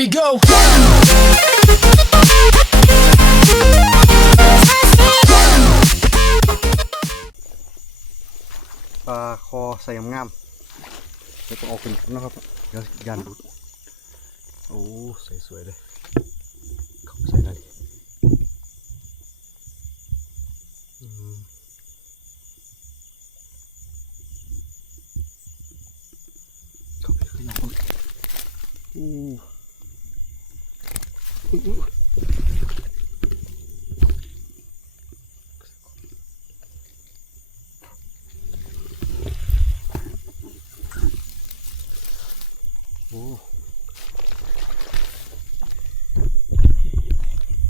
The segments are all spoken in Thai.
we go. ปลาคอใส่งามๆเดี๋ยวต้องเอาเป็นนะครับ เดี๋ยวยันดูดโอ้ใส่สวยเลย เขาใส่ได้อืมเขาไปขึ้นมาคนอู้อู้อู้ โอ้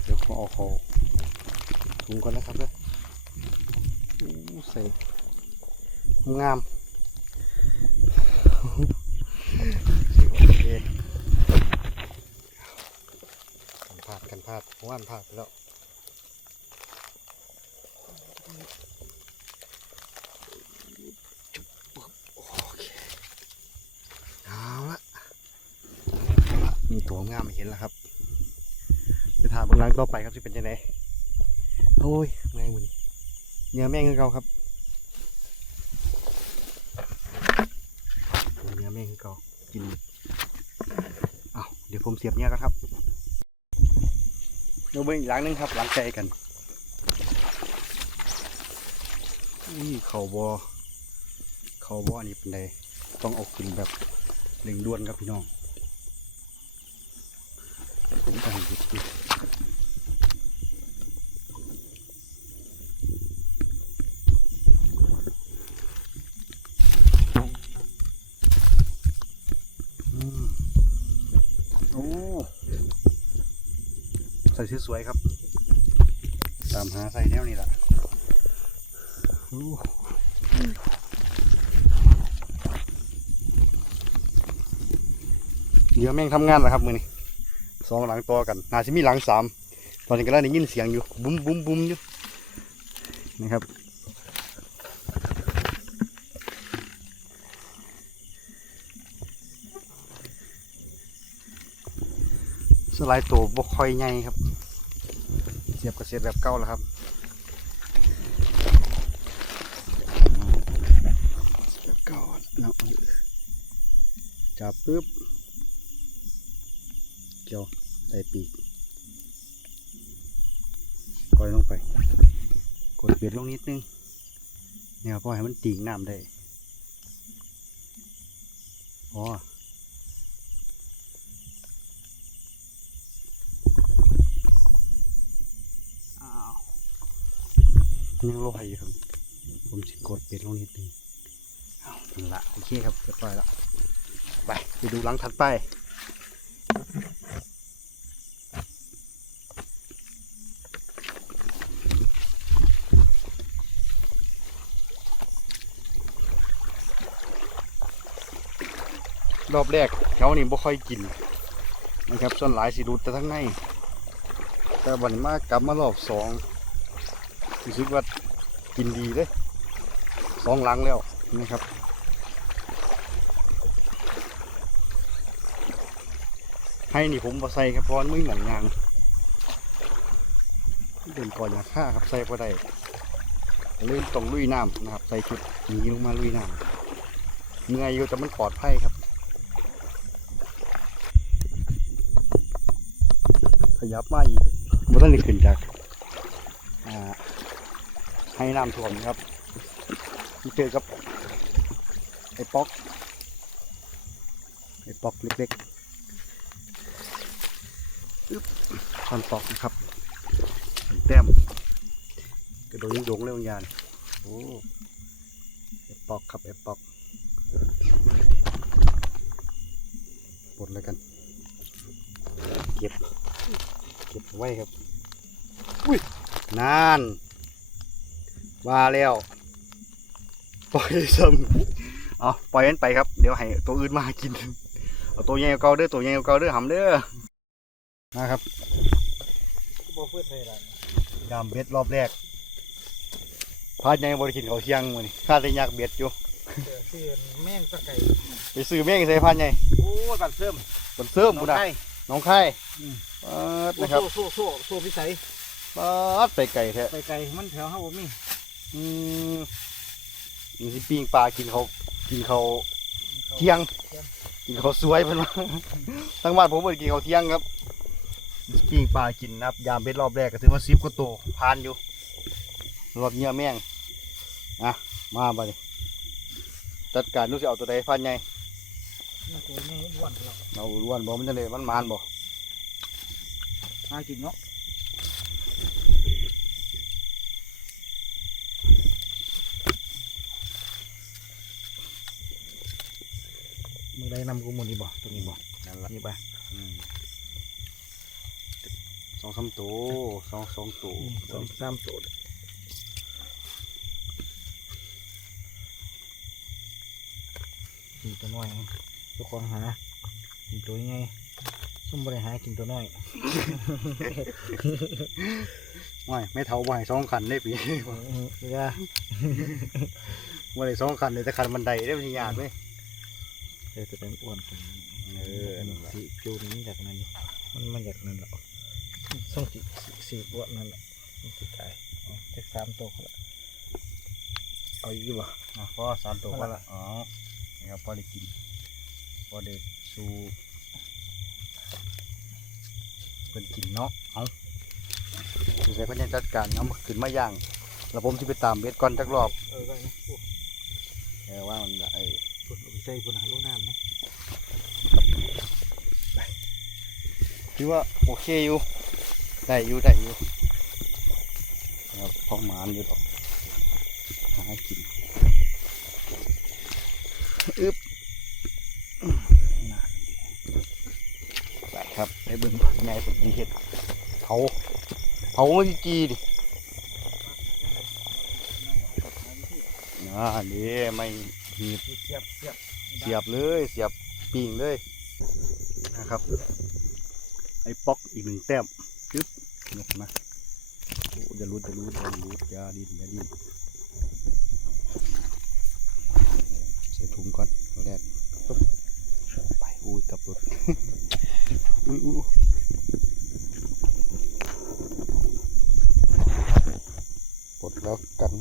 เดี๋ยวผมเอาเขาถุงก่อนนะครับเลยอู้ใส่งามโอเคกันพลาดกันพลาด ว่านผ่านไปแล้วเอาละมีตัวงามเห็นแล้วครับจะถามบางหลังต่อไปครับจะเป็นยังไงโอ้ยแมงมันเนื้อแมงเงาครับเนื้อแมงคือเก่ากินเอาเดี๋ยวผมเสียบเนี้ยกันครับเดี๋ยวเบิ่งอีกหลังหนึงครับ หลังใจกันนี่เขาบอเขาบออันนี้เป็นไดต้องเอาขึ้นแบบหนึ่งด้วนครับพี่น้องผมก็ให้หยุดอยู่อืมโอ้ใส่สวยๆครับ ตามหาใส่แนวนี้ล่ะเดี๋ยวแม่งทำงานแล้วครับมือนี้สองหลังต่อกันนาซิมีหลังสามตอนนี้ก็ได้ยินเสียงอยู่ บุ้มบุ้มบุ้มอยู่นะครับสไลด์ตัวบกคอยใหญ่ครับ เสียบกระเสียบแบบเก่าแล้วครับเสียบเก่าเนาะจับปึ๊บเกี่ยวไอปีกปล่อยลงไป กดเบียดลงนิดนึงเนี่ยพอให้มันติ่งน้ำได้อ๋อ ยังลอยอยู่ครับ ผมจะกดเบียดลงนิดนึงเอานั่นละโอเคครับเรียบร้อยแล้วไปไปดูหลังถัดไปรอบแรกแถวนี้บ่ค่อยกินนะครับส่วนหลายสิดูดแต่ทั้งในแต่วันนี้มากลับมารอบสอง รู้สึกว่ากินดีเลยสองหลังแล้วนะครับให้นี่ผมบ่ใส่ครับเพราะมันไม่หมือนงานเดินก่อนอย่าฆ่าครับใส่พอได้ลื่นตรงลุยน้ำนะครับ ใส่ชุดหนีลงมาลุยน้ำเมื่อยอยู่แต่มันปลอดภัยครับ ขยับมาอีกบ่ทันได้ขึ้นจากอ่า ให้น้ำท่วมครับมาเจอกับไอ้ป๊อกไอ้ป๊อกเล็กๆอึ๊บคอนป๊อกนะครับแต้มกระโดดยิงโดงเร็วยานโอ้ไอ้ป๊อกครับไอ้ป๊อกปลดแล้วกัน เก็บ เก็บไว้ครับ อุ้ยนาน ว่าแล้วปล่อยซ้ำเอาปล่อยมันไปครับ เดี๋ยวให้ตัวอื่นมากิน เอาตัวใหญ่กว่าเก่าเด้อตัวใหญ่กว่าเก่าเด้อหำเด้อมาครับบ่เพื่อไทยร้านยามเบ็ดรอบแรกพาดใหญ่บริกินเขาวเที่ยงมื้อนี้ข้าได้ยากเบ็ดอยู่เสือเสือแม่งตะไก่ไปซื้อแม่งใส่พาดใหญ่โอ้ยบันเสริมคนเสริมบุญนะไทยน้องไข่อืมเปิดนะครับโซ่โซ่โซ่พิสัยเปิดไปไก่แท้ไปไกลมันแถวเฮาบ่มี อืมนี่สิปิ้งปลากินเขากินเขาเที่ยง กินเขาวสวยเพิ่นว่า ทั้งบ้านผมเปิดกินเขาวเที่ยงครับปิ้งปลากินนะครับยามเบ็ดรอบแรกก็ถือว่าซิบก็โตวผ่านอยู่รอบเนี้ยแม่งอะมาไปจัดการดูสิเอาตัวใดพันไงนี่ตัวนี้อ้วนแล้วเราล้วนบ่มันจะเลยมันมานบ่ หากินเนาะ มือใดนำกูหมุนี่บ่ตัวนี้บ่นั่นละนี่บ่อืมสองสามตัวสองสองตัวสองสามตัวกินตัวน้อยเจ้าของหากินตัวใหญ่ซุ่มบริหารกินตัวน้อยไม่ไม่เท่าบ่ให้สองขันได้ปีเวลาบ่ได้สองขันเลยแต่ขันบันไดได้มันยากเลย เดี๋ยวจะเป็นอ้วนกว่านี้เออนั่นแหละสีจูนมันจากนั้นนี่มันมาจากนั้นแหละส่งสีสีอ้วนนั่นแหละมันสุดท้ายเอาจากสามตัวเขาละเอาอีกบ่อะพอสามตัวก็ละอ๋อนะครับพอได้กินพอได้สู้เพิ่นกินเนาะเอาสิใส่เพิ่นยังจัดการเอามาขึ้นมาย่างแล้วผมสิไปตามเบ็ดก่อนจักรอบเออก็นี่เออว่ามันไอ้พุ่นเอาไป ใส่พุ่นหาลูกน้ำนะถือว่าโอเคอยู่ ได้อยู่ได้อยู่ครับพอหมานอยู่ดอกหากินอึ๊บไปครับไปเบิ่งไงผมดีเห็ดเผาเผาไม่จีดิน่านี่ไม่ หีบเสียบเสียบเสียบเลยเสียบปิงเลยนะครับ ไอ้ป๊อกอีกหนึ่งแต้มจึ๊บนี่นะโอ้จะรูดจะรูดจะรูดอย่าดินอย่าดินใส่ถุงก่อนเอาแรกปึ๊บไปอุ้ยกลับรถอุ้ยอุ้ยปลดแล้วกัน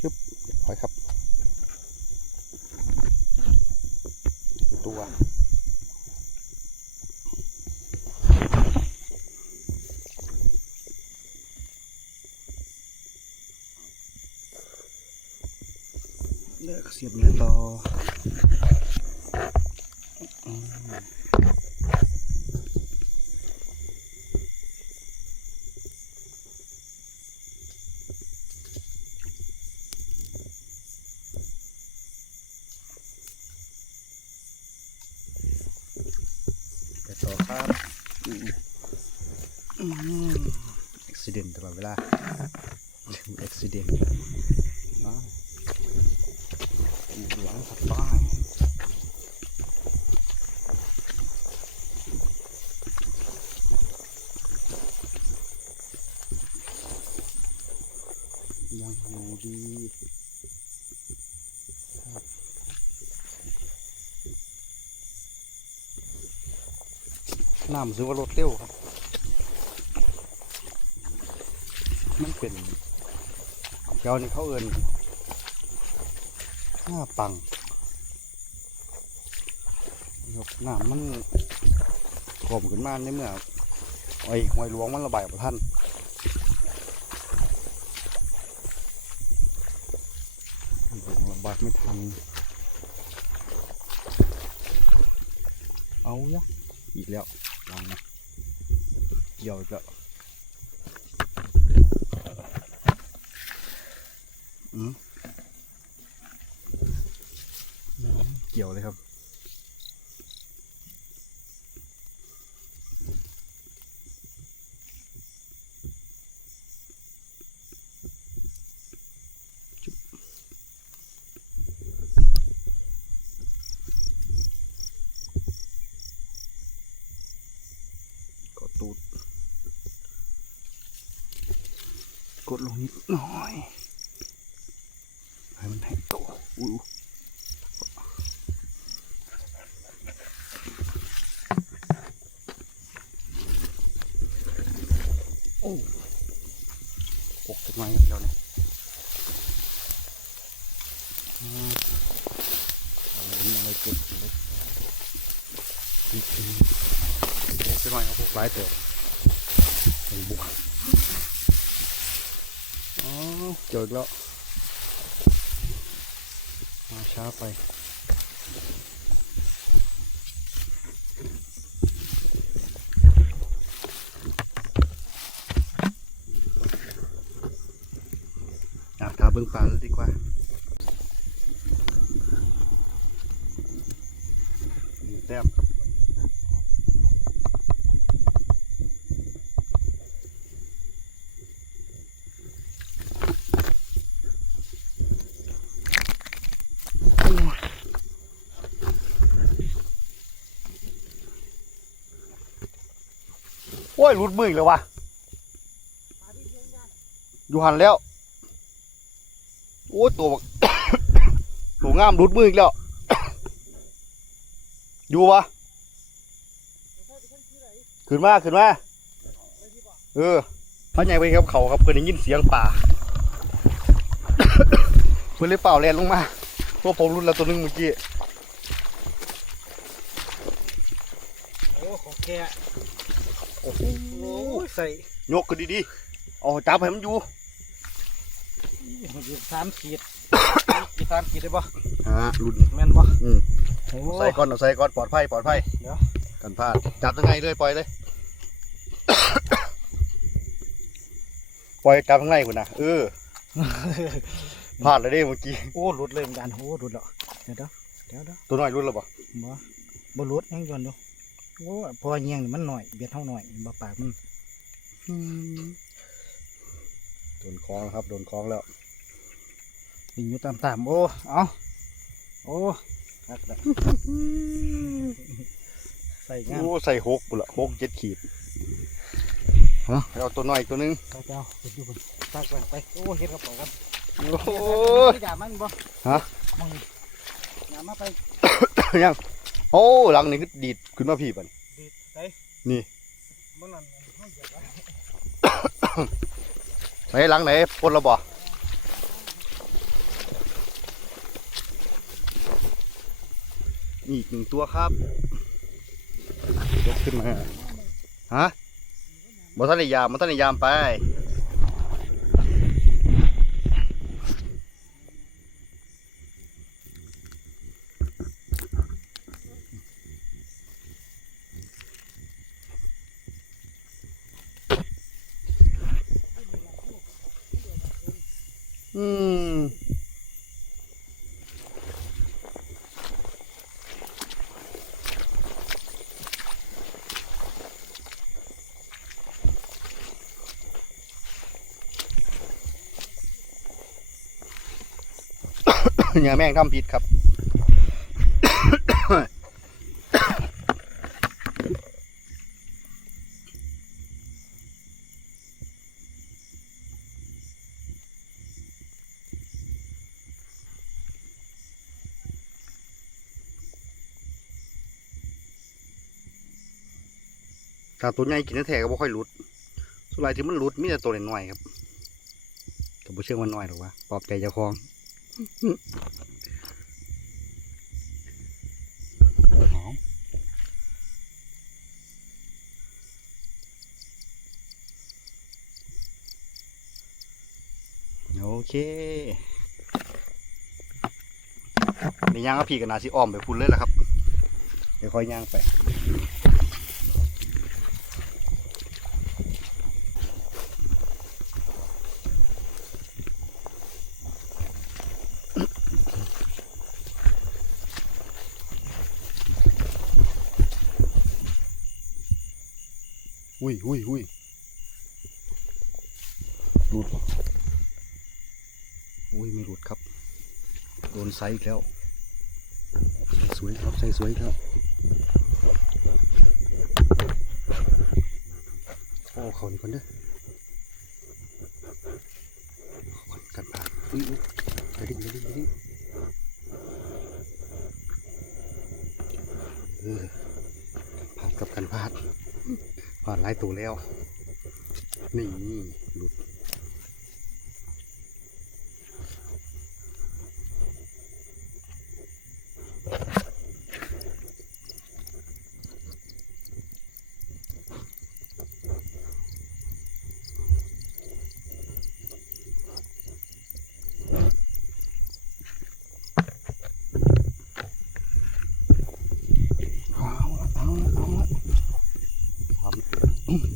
จึ๊บเรียบร้อยครับ ตัว เลือกเสียบเนื้อต่ออืมไป ต่อครับอืมอืมอุบิเหตุตลอดเวลาอุบิเหตุอ่า หลวงสัตว์ป้ายยังอยู่ดีครับ น้ำซื้อว่ารถเร็วครับ มันเป็นเจ้านี่เขาเอินหน้าปังครับน้ำมันกลมขึ้นมาในเมื่อไอ้หอยหลวงมันระบายออกท่านระบายไม่ทัน เอายะอีกแล้ว ลองนะ ดลงนิดหน่อยให้มันให้โตอู้โอ้หกถึงมาเดียวเนี่ยเป็นอะไรเกิดขึ้นเล็เยอาพวไร้เติบ อีกแล้ว มาช้าไปอยากทาเบื้องปลาแล้วดีกว่าหนึ่งแต้มครับ โอ้ ยหลุดมืออีกแล้ววะอยู่หันแล้ว โอ้ยตัวบักตัวงามรุดมืออีกแล้ว อยู่ปะขึ้นมาขึ้นมาเออพระใหญ่ไปครับเขาครับเพื่อนได้ยินเสียงป่า เพื่อนเลยเป่าแลนลงมาพวกผมรุดแล้วตัวนึงเมื่อกี้โอ้ของแก โอ้โหโอ้ใส่ยกขึ้นดีๆเอาจับให้มันอยู่อยู่สามขีดกี่สามขีดได้ปะฮะรุ่นแม่นปะอืมโอ้ใส่ก้อนเอาใส่ก้อนปลอดภัยปลอดภัยเดี๋ยวกันพลาดจับยังไงเลยปล่อยเลยปล่อยจับข้างในคุณนะเออพลาดเลยเด้เมื่อกี้โอ้หลุดเลยเหมือนกันโอ้หลุดแล้วเดี๋ยวเดี๋ยวเดี๋ยวเดี๋ยวตัวน้อยรุ่นแล้วบ่บ่บ่หลุดยังย้อนอยู่ โอ้พอเงียงนี่มันหน่อยเบียดเท่าหน่อยบ่ปากมันโดนคล้องแล้วครับโดนคล้องแล้วดิ่งอยู่ตามๆโอ้เอาโอ้คักละใส่งามโอ้ใส่หกปุ่นละหกเจ็ดขีดฮะเอาตัวน้อยอีกตัวหนึงเจ้าเจ้าไปดูกันตักไปไปโอ้เฮ็ดกระเป๋ากันโอ้โหอย่ามันบ่ฮะมองนี่อย่ามาไปยัง โอ้หลังนี่คือดีดขึ้นมาพี่ปันดีดไปนี่บ่นั่นเฮาเหยียบไว้ใส่หลังไหนปนระบ่นี่อีกหนึ่งตัวครับยกขึ้นมาฮะบอทันได้ยามบอทันได้ยามไป อย่าแม่งทำผิดครับ ถ้าตัวใหญ่กินแท้ๆก็บ่ค่อยหลุดส่วนใหญ่ที่มันหลุดมีแต่ตัวเล็กน้อยครับก็บ่เชื่อมันน้อยหรอกวะปลอบใจเจ้าของ โอเคในย่างก็พี่กับนาสิอ้อมไปพุ่นเลยละครับ เดี๋ยวค่อยย่างไป อุ้ยอุ้ยอุ้ยหลุดอุ้ยไม่หลุดครับ โดนไซส์อีกแล้วสวยครับใส่สวยครับโอ้เขานี่คนเด้อกันผ่านอุ้ยอุ้ยอย่าดิ้นอย่าดิ้นอย่าดิ้นเออกันผ่านกับกันพลาด ผ่าน หลายตัวแล้ว นี่หลุด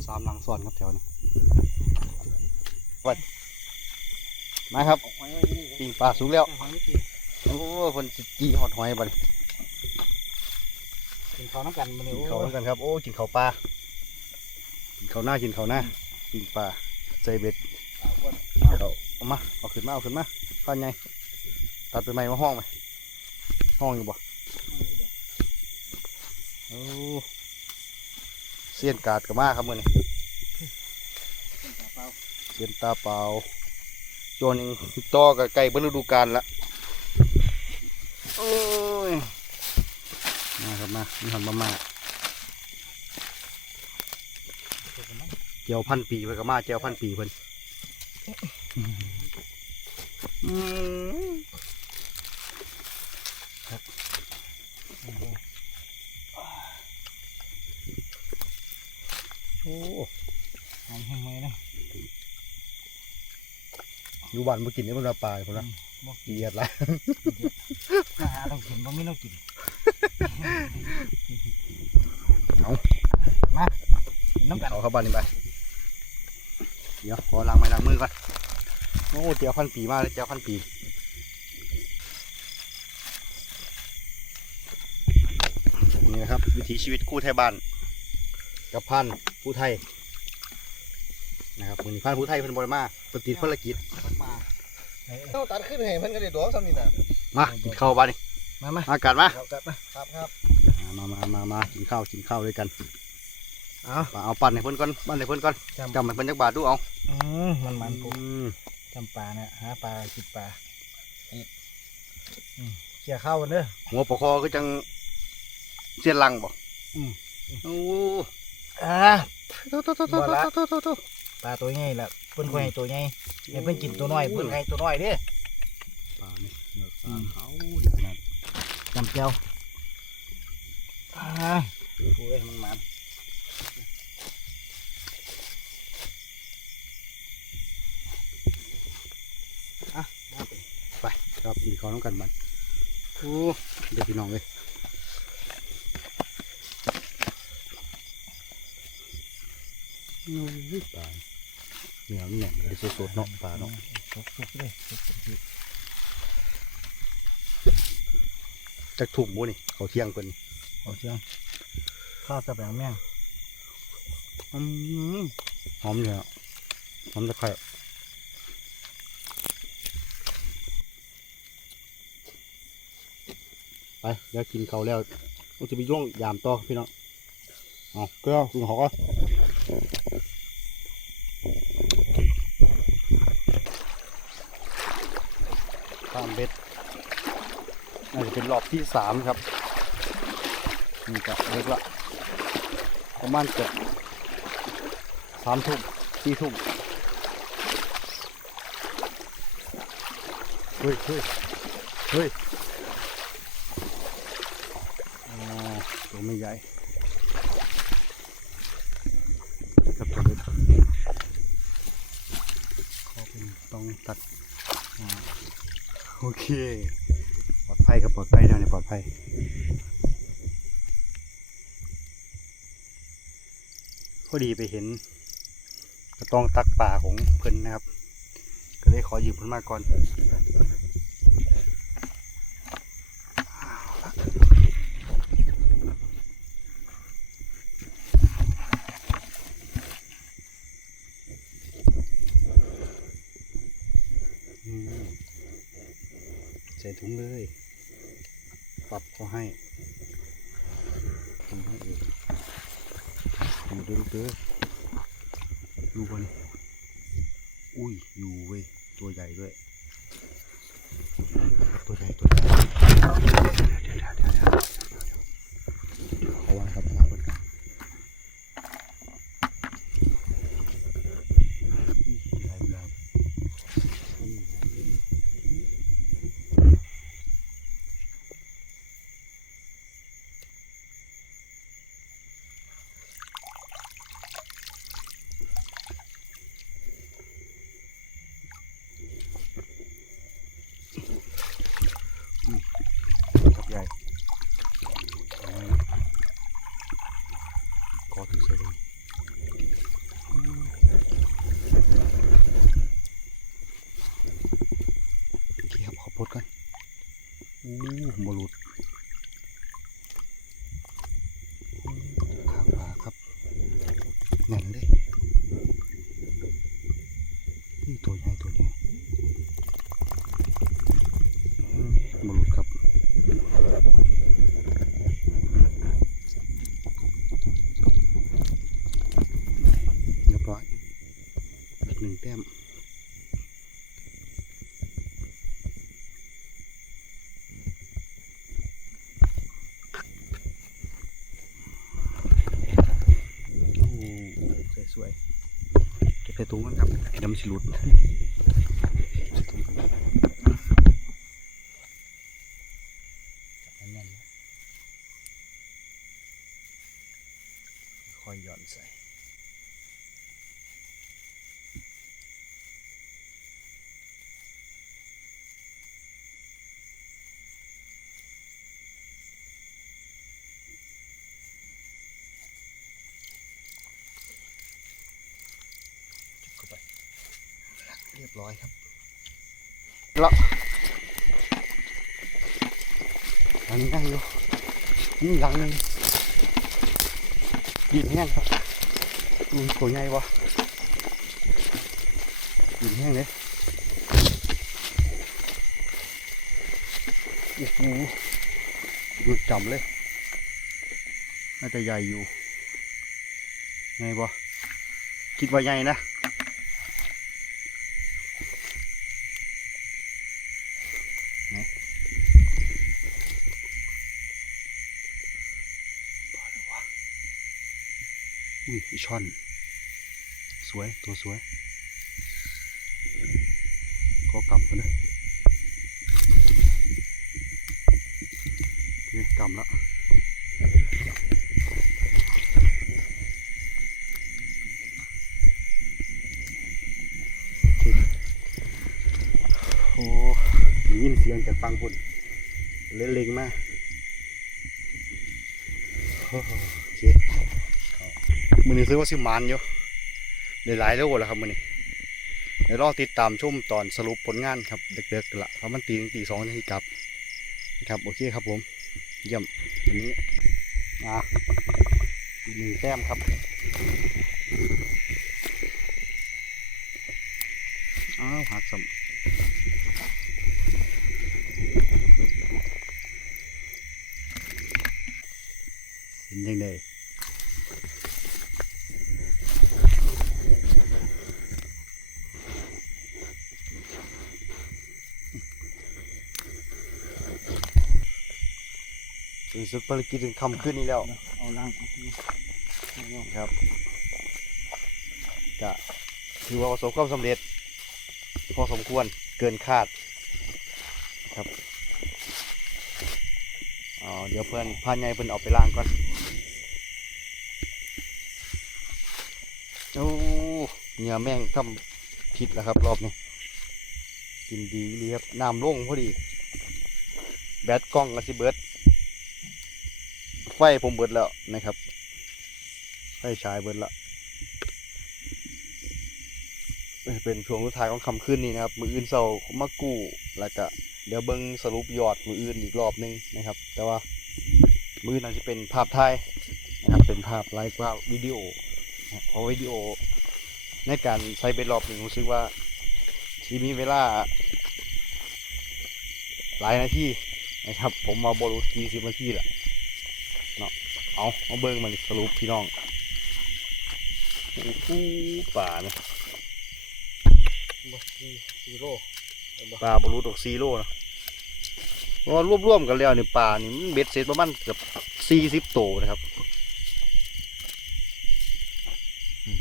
สามหลังซ้อนครับแถวนี้วัดมาครับปิงปลาสูงแล้วโอ้คนสิจีหอดหอยบัดนี้กินข้าวน้ำกันมาเนี่ยกินเขาวแล้วกันครับโอ้กินเขาวปลากินเขาวหน้ากินเขาวหน้าปิงปลาใส่เบ็ดเอาเอามาเอาขึ้นมาเอาขึ้นมาพันไงตัดไปไหมมาห้องไหมห้องอยู่บ่โอ้ เสียนกาดกับมาครับมือนี้เสียนตาเปล่าโจนึงต่อกับไก่บรรฤดูกาลละโอ้ยมาครับมามีหอนมามาเจียวพันปีไปกับมาเจียวพันปีเพิ่นอืมโอ้ หอมแห้งไหมนะ อยู่บ้านมากินได้บรรดาปลาคนละบอกเกลียดละมาหาต้องกินบ่มีต้องกินเอามากินน้ำกันเขาเข้าบ้านนี่ไปเดี๋ยวขอล้างไม้ล้างมือก่อนโอ้เจียวพันปีมากเลยเจียวพันปีนี่นะครับ วิถีชีวิตกู้ไทยบ้านกับพันผู้ไทยนะครับมือนี้พันผู้ไทยเพิ่นบริมาปฏิดภารกิจมา เอาตัดขึ้นให้มันก็ได้ตัวสามีน่ะมากินข้าวบ้านนี่มามามากัดมาครับครับครับมามามามากินข้าวกินข้าวด้วยกันเอาเอาปั่นให้เพื่อนก่อนปั่นให้เพื่อนก่อนจำให้เพื่อนจักบาทดูเอาอืมมันมันปุ๊บจำปลาเนี่ยหาปลากินปลาเขี่ยข้าวกันเด้อหัวปลาคอก็จังเสียนลังบ่อืมโอ้อ่าโตโตโตโตโตโตโตปลาตัวใหญ่ละ เพิ่นก็ให้ตัวใหญ่ให้เพิ่นกินตัวน้อยเพิ่นให้ตัวน้อยเด้ปลานี่เนื้อปอืลามเขานี่ขนาดจำเจียวอ่าโอ้ยมันมันไปครับกินข้าวน้ำกันบันโอ้เด็กพี่น้องเลยโอ้ยปลาเนื้อมันแหน่งเลยสดๆเนาะปลาเนาะสุกๆเลยจักถุ่มบ่นี่เขาเที่ยงเพิ่นเอาเชียงข้าวจะแบบแม่งหอมเลยอะหอมตะไคร้ไปเดี๋ยวกินเขาแล้วต้องจะไปย่วงยามต่อพี่น้องเอาเกลือคุณหอก็อะข้ามเบ็ดน่าจะ เป็นรอบที่สามครับนี่ก็เล็กละประมาณเกือบสามทุ่มสี่ทุ่มเฮ้ยเฮ้ยเฮ้ยอ๋อตัวไม่ใหญ่ครับตัวเล็กเขาเป็นต้องตัดโอเค ปลอดภัยครับปลอดภัยนะเนี่ยปลอดภัยพอดีไปเห็นกระตองตักป่าของเพิ่นนะครับ ก็เลยขอยืมเพิ่นมาก่อนอืมใส่ถุงเลย ปรับเขาให้ทำให้เอง ดูเด้อลูกเด้อดูบนอุ้ย อยู่เว้ย ตัวใหญ่ด้วย ตัวใหญ่ ตัวใหญ่เดี๋ยวเดี๋ยวเดี๋ยวเดี๋ยวเดี๋ยวเอาไว้ครับเอาไว้ก่อนอุ้ยใหญ่ใหญ่อุ้ยใหญ่จริงครับใหญ่เอาไว้นะกอถึงใส่เลย ตัวใหญ่ตัวใหญ่อืมบรุษครับเรียบร้อยอีกหนึ่งแต้ม โอ้สวยๆเก็บใส่ถุงกันครับ เดี๋ยวมันสิหลุดใส่ถุงกันจับแน่นๆนะค่อยหย่อนใส่จุกเข้าไป เรียบร้อยครับละอันนี้นั่งอยู่นี่หลังหนึงดินแห้งครับดูตัวใหญ่วะดินแห้งเลยโอ้โหดูจำเลยน่าจะใหญ่อยู่ไงบ่คิดว่าใหญ่นะ อุ้ยช่อน สวยตัวสวยก็กำกันนะโอเกำละโอเคโอ้ได้ยินเสียงจากฟังพุ่นเล่นเล็งมาก มือนี้ซื้อว่าสิมานอยู่ได้หลายแล้วแหละครับมือนี้เดี๋ยวรอติดตามชมตอนสรุปผลงานครับเด็กๆละเพราะมันตีหนึ่งตีสองนาทีกลับนะครับโอเคครับผม เยี่ยมวันนี้อะอีหนึ่งแต้มครับอ้าวหักสมเป็นยังไง ถึง สุดภารกิจถึงคำขึ้นนี้แล้ว เอาล่างครับก็ถือว่าประสบความสำเร็จ พอสมควรเกินคาดครับอ๋อเดี๋ยวเพื่อนพาใหญ่เพื่อนเอาไปล้างก่อนโอ้เหงื่อแม่งทำผิดแล้วครับ รอบนี้กินดีดีครับน้ำลงพอดี แบตกล้องก็สิเบิดไฟผมเบิดแล้วนะครับ ไฟฉายเบิดและเป็นช่วงสุดท้ายของคำขึ้นนี้นะครับ มืออื่นเศร้ามากู้แล้วก็เดี๋ยวเบิ้งสรุปยอดมืออื่นอีกรอบหนึงนะครับ แต่ว่ามือนั้นจะเป็นภาพถ่ายนะครับเป็นภาพไลฟ์ว่าวิดีโอเพราะวิดีโอ ในการใช้เป็นรอบหนึ่งรู้สึกว่าที่มีเวลา หลายนาทีนะครับ ผมมาบรุษกี่สิบนาทีแหละ เอาเอาเบิ้งมันสรุปพี่น้องโอ้โหป่านะบซีซีโร่ป่าบรูดอกซีโร่นะเพราะว่ารวมๆกันแล้วนี่ป่านี่มันเบ็ดเสร็จประมาณเกือบสี่สิบโตวนะครับอืม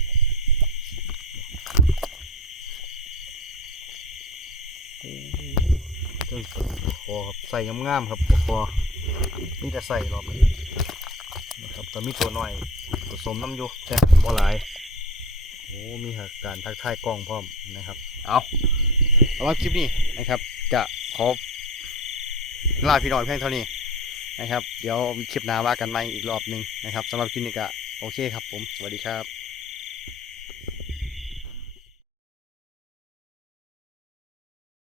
โอ้โหเจ้าคอครับใส่งามๆครับคอมีแต่ใส่รอบนี้ นะครับแต่มีตัวน้อยผสมน้ำอยู่แต่บ่หลายโอ้มีหากการทักทายกล้องพร้อมนะครับ เอาสำหรับคลิปนี้นะครับ จะขอลาพี่น้องเพียงเท่านี้นะครับ เดี๋ยวคลิปหน้าว่ากันใหม่อีกรอบหนึ่งนะครับสำหรับคลิปนี้ก็โอเคครับผม สวัสดีครับ